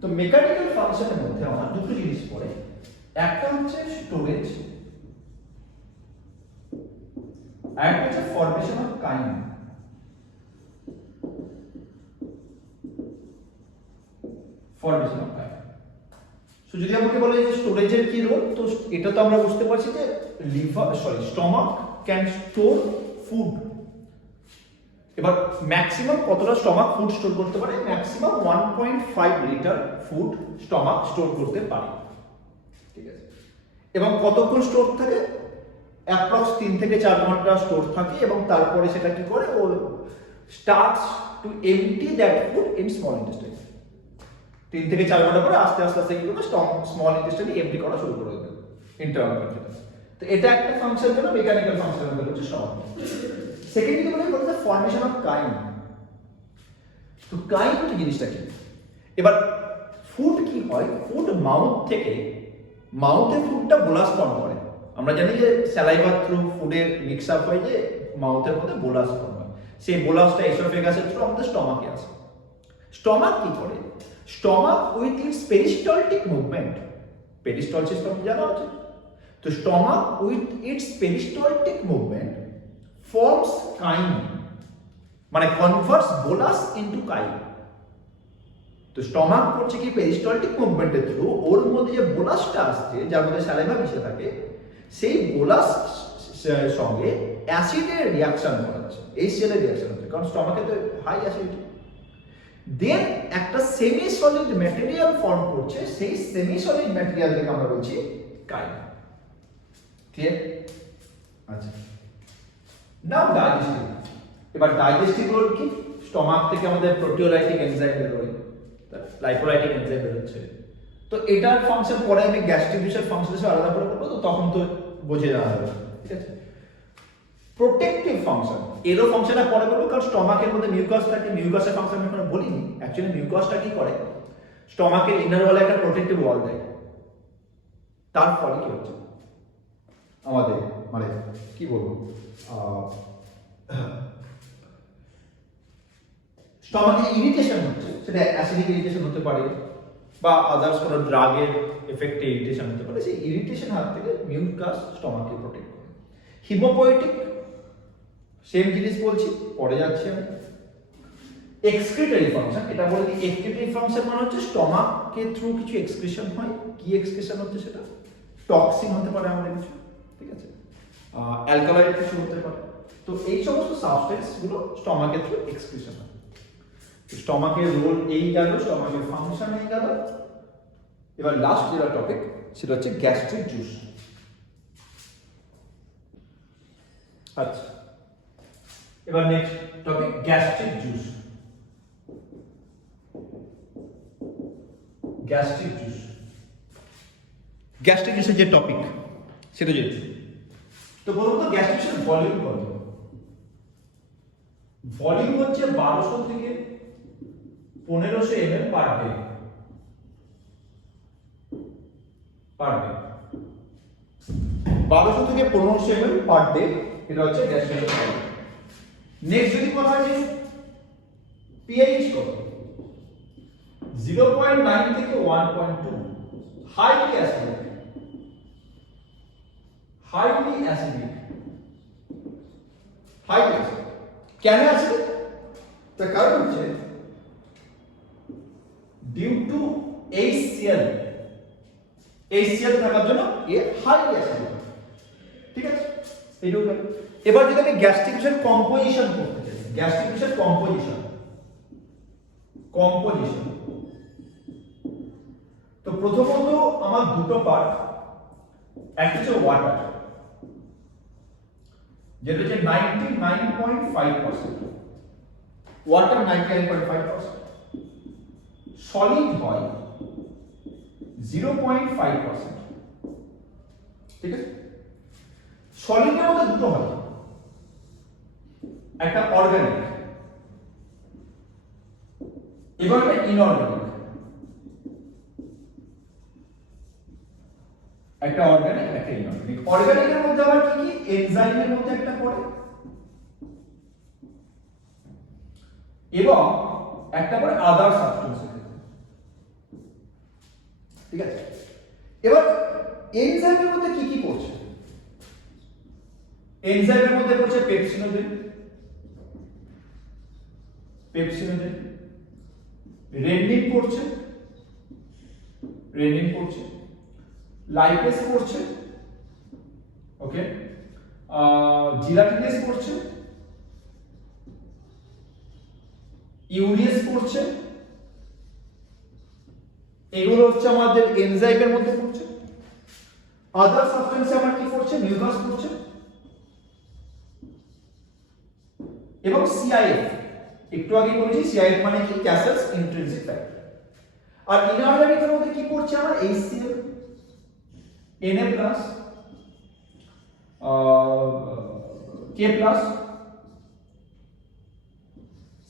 তো মেকানিক্যাল ফাংশনের মধ্যে আমার দুটো জিনিস পড়ে, একটা হচ্ছে স্টোরেজ আর একটা হচ্ছে ফরমেশন অফ কাইন। সো যদি আমাকে বলে যে স্টোরেজের কি রোল, তো এটা তো আমরা বুঝতে পারছি যে স্টমাক ক্যান স্টোর ফুড এবার ম্যাক্সিমাম কতটা স্টমাক ফুড স্টোর করতে পারে? Maximum 1.5 litre food stomach store করতে পারে, ঠিক আছে। এবং কতক্ষণ স্টোর থাকে? অ্যাপ্রক্স 3 থেকে 4 ঘন্টা স্টোর থাকে, এবং তারপরে সেটা কি করে, ও starts to empty that food in small intestine. 3 থেকে 4 ঘন্টা পরে আস্তে আস্তে আস্তে কি করবে, স্মল ইন্টেস্টাইনে এমটি করা শুরু করে দেবে ইন্টারনাল কনফিডেন্স। তো এটা একটা ফাংশন হলো মেকানিক্যাল ফাংশন হচ্ছে স্টমাক। সেকেন্ড কি বলে বলতে ফর্মেশন অফ কাইম। তো কাইম জিনিসটা কি? এবার ফুড কি হয়, ফুড মাউথ থেকে, মাউথে ফুডটা বোলাস ফর্ম করে। আমরা জানি যে স্যালাইভা থ্রু ফুডের মিক্স আপ হয়, যে মাউথের মধ্যে বোলাস ফর্ম হয়, সেই বোলাসটা এসোফেগাসের থ্রু আমাদের স্টমাকে আসে। স্টমাক কি করে? Stomach with its peristaltic movement, peristalsis তো জানা আছে। তো stomach with its peristaltic movement forms chyme, মানে কনভার্টস বোলাস ইনটু কাইম। তো স্টমাক করছে কি, পেরিস্টলটিক মুভমেন্টের থ্রু ওর মধ্যে যে বোলাসটা আসছে, যার মধ্যে স্যালাইভা মিশে থাকে, সেই বোলাস সঙ্গে অ্যাসিডের রিয়াকশন করাচ্ছে, HCl এর রিয়াকশন হচ্ছে, কারণ স্টমাকে তো হাই অ্যাসিডিটি। দেন একটা সেমি সলিড ম্যাটেরিয়াল ফর্ম করছে, সেই সেমি সলিড ম্যাটেরিয়ালকে আমরা বলছি কাইম। ক্লিয়ার? আচ্ছা, নাও ডাইজেস্টিভ। এবার ডাইজেস্টিভ রোল কি? স্টমাক থেকে আমাদের প্রোটিওলাইটিক এনজাইম বেরোয়, লাইপোলাইটিক এনজাইম বেরোচ্ছে। তো এটার ফাংশন পরে আমি গ্যাস্ট্রিক জুসের ফাংশন হিসেবে আলাদা করে বলবো, তো তখন তো বোঝে যাওয়া যাবে, ঠিক আছে। প্রোটেক্টিভ ফাংশন, এরও ফাংশনটা পরে বলবো, কারণ স্টমাকের মধ্যে মিউকাস থাকে, মিউকাসের ফাংশন আমি এখনো বলিনি। অ্যাকচুয়ালি মিউকাসটা কি করে, স্টমাকের ইনার ওয়ালে একটা প্রোটেক্টিভ ওয়াল দেয়। তার ফলে কি হচ্ছে, আমাদের মানে কি বলবো, স্টমাকে ইরিটেশন হচ্ছে, সেটা অ্যাসিডিক ইরিটেশন হতে পারে বা আদার্স কোনো ড্রাগের এফেক্টে ইরিটেশন হতে পারে। সেই ইরিটেশন হাত থেকে মিউকাস স্টমাককে প্রোটেক্ট করে। হিমোপোয়েটিক, সেম জিনিস বলছি, পরে যাচ্ছি আমি। এক্সক্রিটরি ফাংশন, এটা বলে দিই, এক্সক্রিটরি ফাংশন মানে হচ্ছে স্টমাকে থ্রু কিছু এক্সক্রিশন হয়। কি এক্সক্রিশন হচ্ছে সেটা? টক্সিন হতে পারে আমাদের কিছু, ঠিক আছে, অ্যালকালয়েড কিছু হতে পারে। তো এই সমস্ত সাবস্টেন্স গুলো স্টমাকের থ্রু এক্সক্রিশন হয়। স্টমাকের রোল এই গেল, স্টমাকের ফাংশন এই গেল। এবার লাস্ট যেটা টপিক, সেটা হচ্ছে গ্যাস্ট্রিক জুস। আচ্ছা, এবার next topic gastric juice. Gastric juice, gastric জুসের যে টপিক সেটা যেটা, তো বলুন তো গ্যাস্ট্রিক জুসের ভলিউম কত? ভলিউম হচ্ছে 1200 থেকে 1500 ml per day, per day 1200 থেকে 1500 ml পার ডে, এটা হচ্ছে গ্যাস্ট্রিক জুস। নেক্সট যদি কথা হয় যে পিএইচ কত, 0.9 থেকে 1.2, highly acidic, highly acidic, highly acidic. কেন অ্যাসিডিক? তার কারণ হচ্ছে ডিউ টু HCl, HCl থাকার জন্য এ হাইলি অ্যাসিডিক, ঠিক আছে। এইটুকু। এবার যদি আমি গ্যাস্ট্রিক জুসের কম্পোজিশন করতে চাই, গ্যাস্ট্রিক জুসের কম্পোজিশন, তো প্রথমত আমার দুটো পার্ট, একটা হচ্ছে ওয়াটার, যেটা হচ্ছে 99.5%, ওয়াটার 99.5%, সলিড হয় 0.5%, ঠিক আছে। সলিডের মধ্যে দুটো হয়, একটা অর্গানিক, এবার একটা ইনঅর্গানিক। একটা অর্গানিক, একটা ইনঅর্গানিক। অর্গানিকের মধ্যে আবার কি কি, এনজাইমের মধ্যে একটা পড়ে, এবং একটা পড়ে আদার সাবস্টেন্সের ক্ষেত্রে, ঠিক আছে। এবার এনজাইমের মধ্যে কি কি পড়ছে? এনজাইমের মধ্যে পড়ছে পেপসিনোজেন, পেপসিনোজেন, রেনিন পড়ছে, রেনিন পড়ছে, লাইপেজ পড়ছে, ওকে, জিলাটিনেজ পড়ছে, ইউরিয়াস পড়ছে, এগুলো হচ্ছে আমাদের এনজাইমের মধ্যে পড়ছে। আদার সাবস্টেন্সে আমার কি পড়ছে, মিউকাস পড়ছে, এবং সিআইএফ, একটু আগে বলেছি সিআইএফ মানে কি, ক্যাসেলস ইন্ট্রিনসিক ফ্যাক্টর। আর ইনঅর্গানিকের মধ্যে কি পড়ছে আমার, HCl, Na+, K+,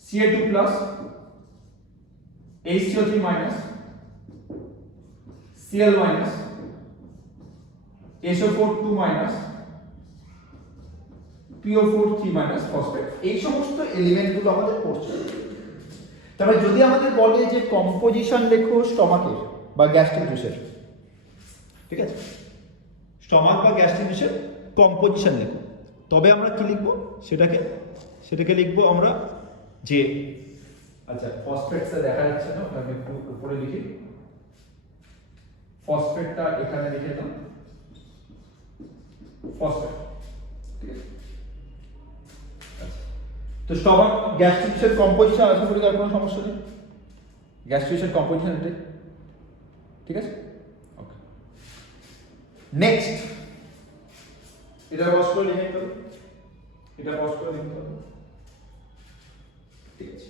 Ca2+, HCO3-, Cl-, SO4(2-), PO4(3-) phosphate, এই সমস্ত এলিমেন্টগুলো আমাদের পড়ছে। তারপরে যদি আমাদের বলে যে কম্পোজিশন লেখো স্টমাকের বা গ্যাস্ট্রিক জুসের, ঠিক আছে, স্টমাক বা গ্যাস্ট্রিক জুসের কম্পোজিশন লেখো, তবে আমরা কি লিখবো, সেটাকে লিখবো আমরা যে, আচ্ছা ফসফেটটা দেখা যাচ্ছে না, আমি একটু উপরে লিখি, ফসফেটটা এখানে লিখে দাও, ফসফেট, ঠিক আছে। তো স্টমাক গ্যাস্ট্রিকের কম্পোজিশন আশা করি আর কোনো সমস্যা নেই, গ্যাস্ট্রিকের কম্পোজিশন এটাই, ঠিক আছে। ওকে, নেক্সট এটা বস করে লিখে দিতে হবে, এটা বস করে লিখতে হবে, ঠিক আছে।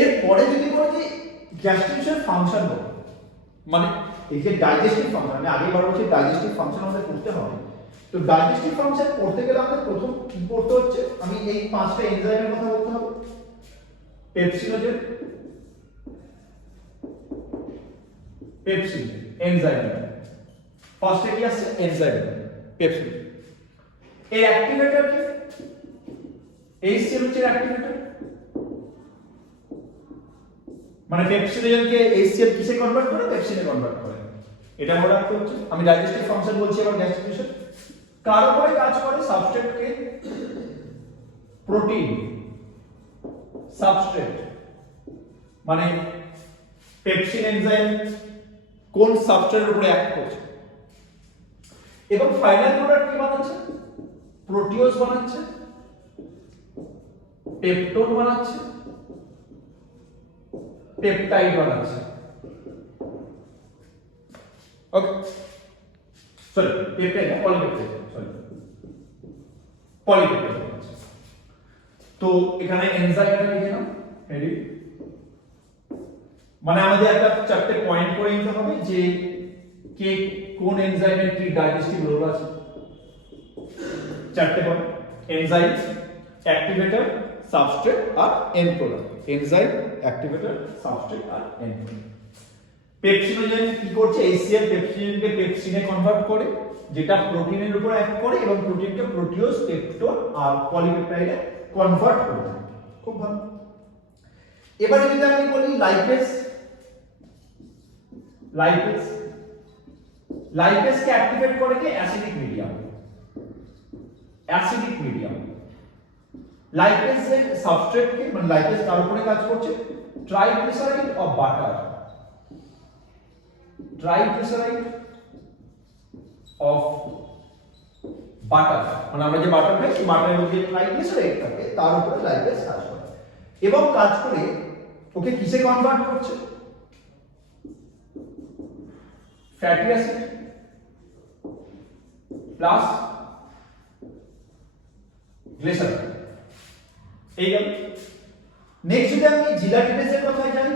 এরপরে যদি বলি যে গ্যাস্ট্রিকের ফাংশন বলো, মানে এই যে ডাইজেস্টিভ ফাংশন, আমি আগেই বলা হচ্ছে ডাইজেস্টিভ ফাংশন আমাদের করতে হবে। তো ডাইজেস্টিভ ফাংশন করতে গেলে আমাদের প্রথম কি করতে হচ্ছে, আমি এই 5টা এনজাইমের কথা বলতে হবে। পেপসিনোজেন, পেপসিন এনজাইম, ফার্স্টে কি আসছে, এনজাইম পেপসিন। এই অ্যাক্টিভেটর কি, HCl হচ্ছে অ্যাক্টিভেটর, মানে পেপসিনোজেনকে HCl কিসে কনভার্ট করে, পেপসিনে কনভার্ট করে, এটা মনে রাখতে হচ্ছে। আমি ডাইজেস্টিভ ফাংশন বলছি এবার গ্যাস্ট্রিকেশন, কার উপরে কাজ করে, সাবস্ট্রেটকে, প্রোটিন সাবস্ট্রেট, মানে পেপসিন এনজাইম কোন সাবস্ট্রেটের উপরে অ্যাক্ট করছে, এবং ফাইনাল প্রোডাক্ট কি বানাচ্ছে, প্রোটিওজ বানাচ্ছে, পেপটোন বানাচ্ছে, পেপটাইড বানাচ্ছে। ওকে, সরি পেপটাইড না, পলিপেপটাইড, সরি পলিপেপটাইড বানাচ্ছে। তো এখানে এনজাইমটা লিখে নাও, রেডি, মানে আমাদের একটা 4টে পয়েন্ট করে নিতে হবে যে কে কোন এনজাইমের কি ডাইজেস্টিভ রোল আছে। 4টে পয়েন্ট, এনজাইম, অ্যাক্টিভেটর, সাবস্ট্রেট আর end product. Enzyme, activator, substrate আর এন্ড প্রোডাক্ট। পেপসিনোজেন কি করছে, HCl পেপসিনকে পেপসিনে কনভার্ট করে, যেটা প্রোটিনের উপর অ্যাক্ট করে, এবং প্রোটিনকে প্রোটিওজ, পেপটোন আর পলিপেপটাইডে কনভার্ট করে। খুব ভালো। এবারে যদি আমি বলি লাইপেজ, লাইপেজকে অ্যাক্টিভেট করে কি, অ্যাসিডিক মিডিয়াম, লাইপেজের সাবস্ট্রেটকে, মানে লাইপেজ তার উপরে কাজ করছে, ট্রাইগ্লিসারাইড অফ বাটার, মানে আমরা যে বাটার খাই, সেই বাটারের মধ্যে ট্রাইগ্লিসারাইড থাকে, তার উপরে লাইপেজ কাজ করে, এবং কাজ করে ওকে কিসে কনভার্ট করছে, ফ্যাটি অ্যাসিড প্লাস গ্লিসারিন। এই গেল। নেক্সট যদি আমি জিলাটিনেসের কথায় যাই,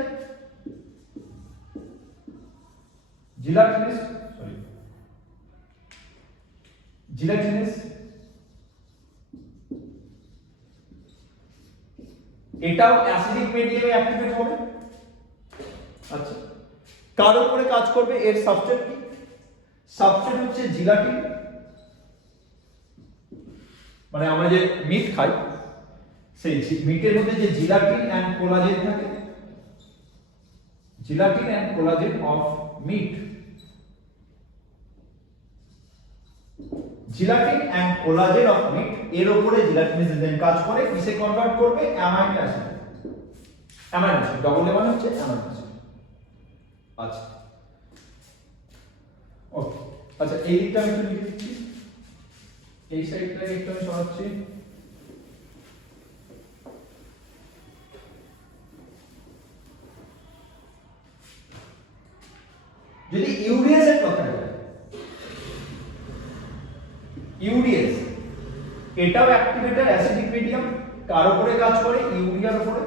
জিলাটিনেস এটাও অ্যাসিডিক মিডিয়ামে অ্যাক্টিভেট হবে। আচ্ছা, কার উপরে কাজ করবে, এর সাবস্ট্রেট কি, সাবস্ট্রেট হচ্ছে জিলাটিন, মানে আমরা যে মিট খাই সেই মিটের মধ্যে যে জিলাটিন এন্ড কোলাজেন থাকে, gelatin and collagen of meat, gelatin and collagen of meat, এর উপরে জিলাটিনেস এনজাইম কাজ করে, কিসে কনভার্ট করবে, অ্যামাইনো অ্যাসিড, ডবল এ মানে হচ্ছে অ্যামাইনো অ্যাসিড। আচ্ছা, ওকে, আচ্ছা এই দিকটা আমি একটু লিখে দিচ্ছি, এই সাইডটাকে একটু আমি সরাচ্ছি। যদি ইউরিয়াস এর কথা বলি, ইউরিয়াস এটাও অ্যাক্টিভেটর, অ্যাসিডিক মিডিয়াম, কার উপরে কাজ করে? ইউরিয়ার উপরে।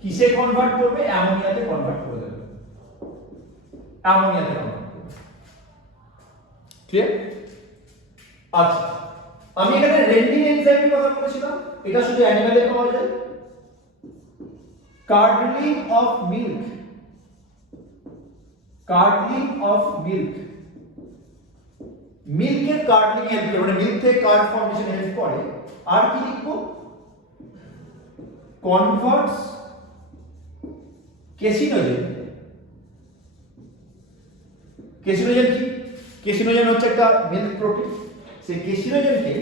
কিসে কনভার্ট করবে? অ্যামোনিয়াতে কনভার্ট করে দেবে, অ্যামোনিয়াতে কনভার্ট করবে। ক্লিয়ার? আচ্ছা, আমি এখানে রেন্ডিন এনজাইমের কথা বলেছিলাম, এটা শুধু অ্যানিমালে পাওয়া যায়। Curdling of milk, curdling of milk, মিল্কের কার্ডলিং হেল্প করে, মানে মিল্ক থেকে কার্ড ফর্মেশন হেল্প করে। আর কি লিখবো? কনভার্টস কেসিনোজেন। কেসিনোজেন কি? কেসিনোজেন হচ্ছে একটা মিল্ক প্রোটিন, সেই কেসিনোজেনকে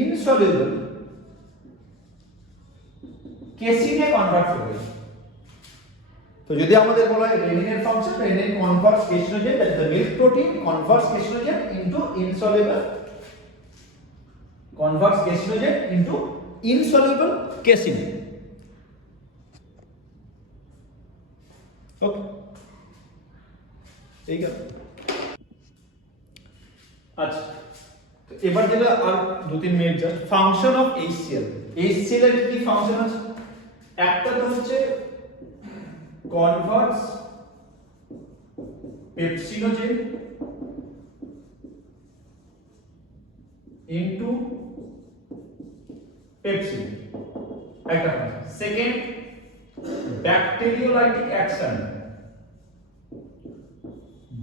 ইনসলিউবল কেসিনে কনভার্ট করবে। তো যদি আমাদের বলা হয় রেনিনের function, rennin converts caseinogen, that is the milk protein converts caseinogen into insoluble, converts carcinogen into insoluble casein. Okay, ঠিক আছে। আচ্ছা, তো এবার যেটা আর 2-3 minute just function of HCl। HCl এর কি ফাংশন আছে? একটা তো হচ্ছে কনভার্টস পেপসিনোজেন ইনটু পেপসিন, একটা function. Second, bacteriolytic action,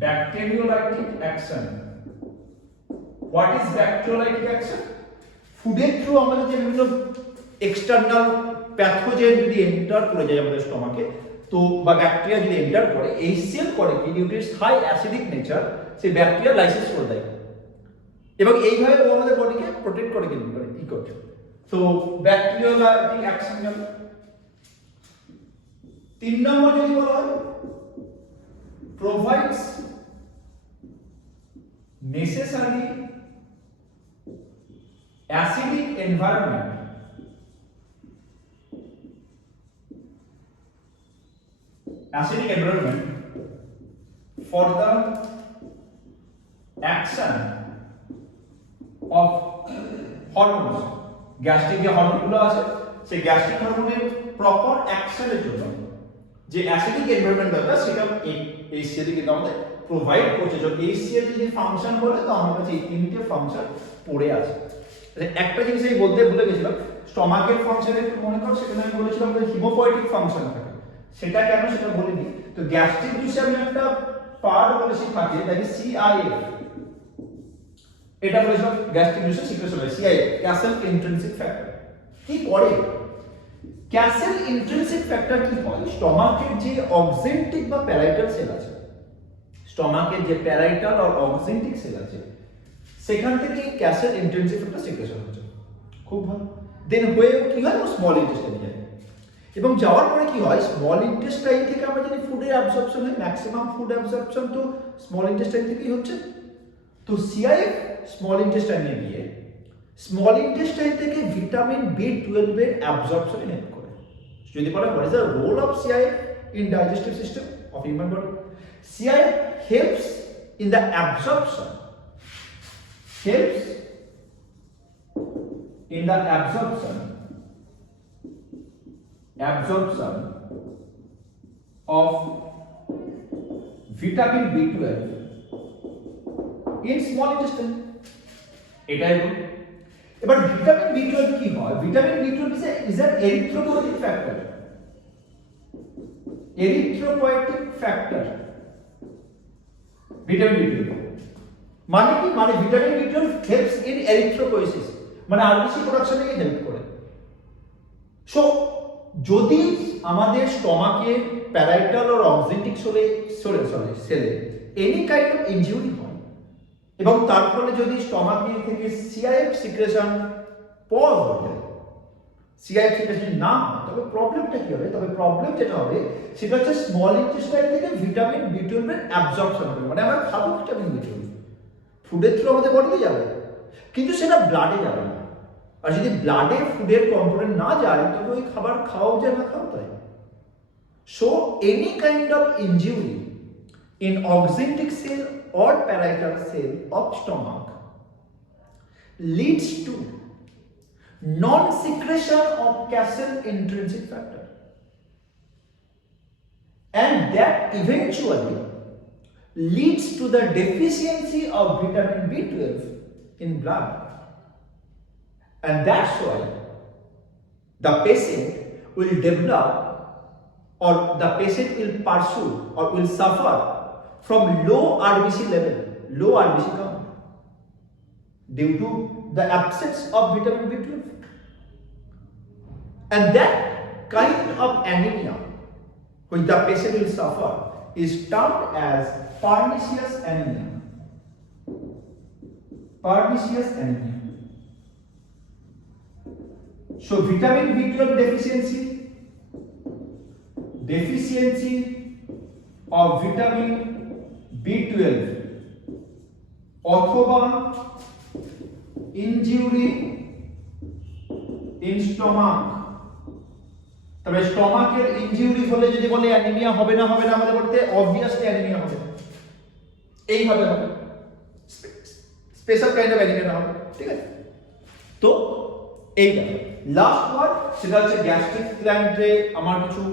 bacteriolytic action. What is bacteriolytic action? ফুডের থ্রু আমাদের যে বিভিন্ন এক্সটার্নাল প্যাথোজেন যদি এন্টার করে যায় আমাদের স্টমাকে, তো বা ব্যাকটেরিয়া যদি এন্টার করে, HCl করে কি, due to its high acidic nature, সেই ব্যাকটেরিয়া লাইসিস করে দেয় এবং এইভাবে ও আমাদের বডিকে প্রোটেক্ট করে কিন্তু করে ই করে। তো ব্যাকটেরিওলাইটিক অ্যাকশন গেল। 3 নম্বর যদি বলা হয়, provides necessary acidic environment for the action of hormones, gastric যে হরমোনগুলো আছে সেই গ্যাস্ট্রিক হরমোনের প্রপার অ্যাকশনের জন্য যে অ্যাসিডিক এনভায়রনমেন্ট দরকার, সেটা HCl কিন্তু আমাদের প্রোভাইড করছে। যদি HCl যদি ফাংশন বলে, তো আমার কাছে এই 3টে ফাংশন পড়ে আছে। একটা জিনিস আমি বলতে ভুলে গেছিলাম, স্টমাকের ফাংশনে একটু মনে কর, সেখানে আমি বলেছিলাম যে হিমোপয়েটিক ফাংশন থাকে, সেটা কেন সেটা বলিনি। তো গ্যাস্ট্রিক জুসে আমি একটা পার্ট বলেছি থাকে, দ্যাট ইজ CIF, এটা বলেছিলাম গ্যাস্ট্রিক জুসে সিক্রেশন হয়, CIF, ক্যাসেল ইন্ট্রিনসিক ফ্যাক্টর। কি করে ক্যাসেল ইন্ট্রিনসিক ফ্যাক্টর? কি হয়, স্টমাকের যে অক্সেন্টিক বা প্যারাইটাল সেল আছে, স্টমাকের যে প্যারাইটাল আর অক্সেন্টিক সেল আছে, সেখান থেকে ক্যাসেল ইন্ট্রিনসিক ফ্যাক্টর সিক্রেশন হচ্ছে। খুব ভালো। দেন হয়ে কি হয়, স্মল ইন্টেস্টাইনে যায় এবং যাওয়ার পরে কি হয়, স্মল ইন্টেস্টাইন থেকে আমরা জানি ফুডের অ্যাবজর্পশন হয়, ম্যাক্সিমাম ফুড অ্যাবজর্পশন তো স্মল ইন্টেস্টাইন থেকেই হচ্ছে। তো CIF স্মল ইন্টেস্টাইনে গিয়ে স্মল ইন্টেস্টাইন থেকে ভিটামিন B12 এর অ্যাবজর্পশনে হেল্প করে। যদি বলা হয়, what is the role of CIF in digestive system of human body? CIF helps in the absorption, helps in the absorption of vitamin B12 in small intestine. এটাই বল। এবার vitamin B12 কি হয়? Vitamin B12 is an erythropoietic factor, erythropoietic factor। Vitamin B12 মানে কি? মানে vitamin B12 helps in erythropoiesis, মানে RBC প্রোডাকশনে help করে। সো যদি আমাদের স্টমাকে প্যারাইটাল আর অক্সেন্টিক সেলে এনি কাইন্ড অফ ইনজুরি হয় এবং তার ফলে যদি স্টমাকে থেকে CIF সিক্রেশন পজ হয়ে যায়, CIF সিক্রেশন না হয়, তবে প্রবলেমটা কি হবে? তবে প্রবলেম যেটা হবে সেটা হচ্ছে স্মল ইন্টেস্টাইন থেকে ভিটামিন B12 এর অ্যাবজর্পশন হবে। মানে আমরা খাবো ভিটামিন B12, ফুডের থ্রু আমাদের বডিতে যাবে, কিন্তু সেটা ব্লাডে যাবে না। আর যদি ব্লাডে ফুডের কম্পোনেন্ট না যায়, তবে ওই খাবার খাওয়াও যায় না, খাও তাই। So any kind of injury in oxyntic cell or parietal cell of stomach leads to non-secretion of Cassel intrinsic factor, and that eventually leads to the deficiency of vitamin B12 in blood. And that's why the patient will develop, or the patient will pursue or will suffer from low RBC level, low RBC count, due to the absence of vitamin B12. And that kind of anemia which the patient will suffer is termed as pernicious anemia. Pernicious anemia. So vitamin B12 deficiency of vitamin B12 অথবা injury in stomach, তবে স্টমাকের injury হলে যদি বলে anaemia হবে না আমাদের বলতে obviously anaemia হবে, এইভাবে হবে, স্পেশাল কাইন্ড অফ অ্যানিমিয়া হবে, ঠিক আছে। তো এইটা লাস্ট ওয়ার্ড, সেটা হচ্ছে গ্যাস্ট্রিক গ্ল্যান্ডে আমার কিছু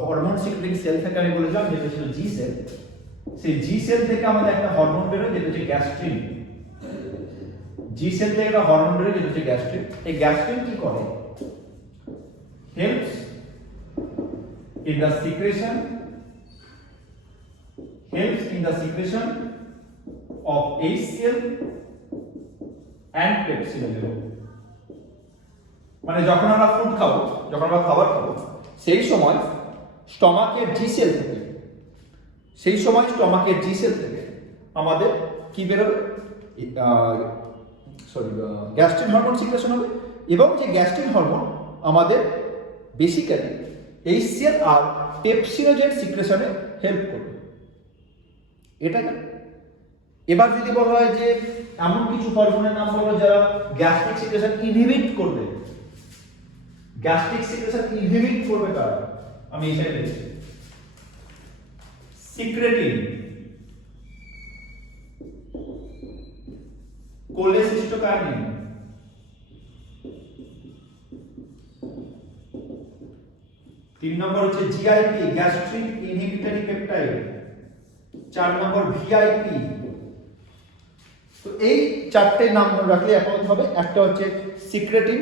হরমোন সিক্রেটিং সেল থেকে আমি বলেছিলাম যেটা ছিল জি সেল। সেই জি সেল থেকে আমাদের একটা হরমোন বেরোয় যেটা হচ্ছে গ্যাস্ট্রিন। জি সেল থেকে একটা হরমোন বেরোয় যেটা হচ্ছে গ্যাস্ট্রিন। এই গ্যাস্ট্রিন কি করে? Helps in the secretion of HCl and pepsinogen. মানে যখন আমরা ফুড খাবো, যখন আমরা খাবার খাবো, সেই সময় স্টমাকের জি সেল থেকে আমাদের কি বেরোবে? গ্যাস্ট্রিন হরমোন সিক্রেশন হবে, এবং যে গ্যাস্ট্রিন হরমোন আমাদের বেসিক্যালি HCl আর পেপসিনোজেন সিক্রেশনে হেল্প করবে। এটা কেন? এবার যদি বলা হয় যে এমন কিছু হরমোনের নাম বলো যারা গ্যাস্ট্রিক সিক্রেশন ইনহিবিট করবে, কারা? আমি এই সাইডে লিখছি। সিক্রেটিন, কোলেসিস্টোকাইনিন, তিন নম্বর হচ্ছে GIP, গ্যাস্ট্রিক ইনহিবিটরি পেপটাইড, 4 নম্বর VIP। তো এই চারটে নাম মনে রাখলে একমত হবে। একটা হচ্ছে সিক্রেটিন,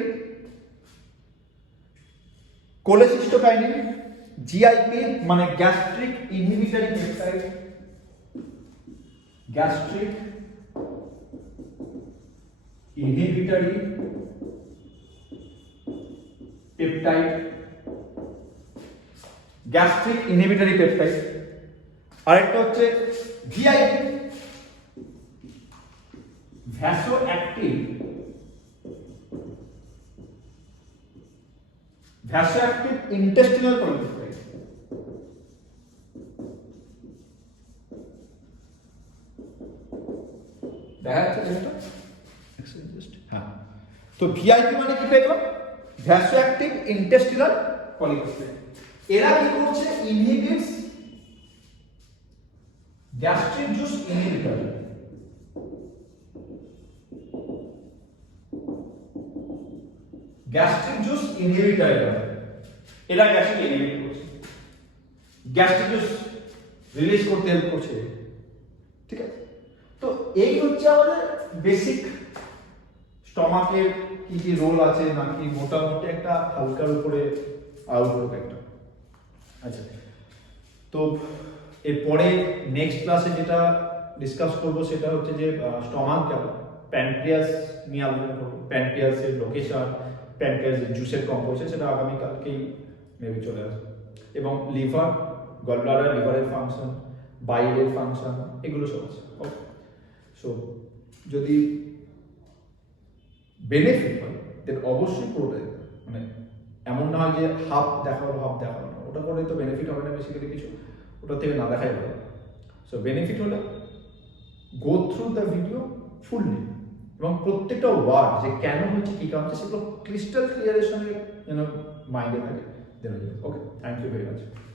কোলেসিস্টোকাইনিন, GIP মানে gastric inhibitory peptide, gastric inhibitory peptide, gastric inhibitory peptide. আরেকটা হচ্ছে VIP, ভ্যাসোঅ্যাক্টিভ ইন্টেস্টিনাল পলিপেপটাইড। দেখা যাচ্ছে এটা? হ্যাঁ। তো VIP মানে কি পেলাম? ভ্যাসোঅ্যাক্টিভ ইন্টেস্টিনাল পলিপেপটাইড। এরা কি করছে? Inhibits gastric juice inhibitor. Gastric juice inhibitor এরা গ্যাস্ট্রিক ইনহিবিট করছে, গ্যাস্ট্রিক জুস রিলিজ করতে হেল্প করছে, ঠিক আছে। তো এই হচ্ছে আমাদের বেসিক স্টমাকের কি কি রোল আছে, নাকি মোটামুটি একটা হালকার উপরে আউটলুক একটা। আচ্ছা, তো এরপরে নেক্সট ক্লাসে যেটা ডিসকাস করব সেটা হচ্ছে যে স্টমাক কেন, প্যানক্রিয়াস নিয়ে আলোচনা করবো, প্যানক্রিয়াসের লোকেশন, প্যানক্রিয়াসের জুসের কম্পোজিশন, সেটা আগামীকালকেই মেবি চলে আসবে। এবং লিভার, গলব্লাডার, লিভারের ফাংশন, বাইলের ফাংশন, এগুলো সব আছে। ওকে, সো যদি বেনিফিট হয় দেন অবশ্যই পুরোটাই, মানে এমন না হয় যে হাফ দেখা হলো হাফ দেখা হলো, ওটা করে তো বেনিফিট হবে না বেসিক্যালি কিছু, ওটা থেকে না দেখাই ভালো। সো বেনিফিট হলে go through the video fully, এবং প্রত্যেকটা ওয়ার্ড যে কেন হচ্ছে কী কারণ হচ্ছে সেগুলো ক্রিস্টাল ক্লিয়ারের সঙ্গে যেন মাইন্ডে থাকে, দেওয়া যাবে। ওকে, থ্যাংক ইউ ভেরি মাচ।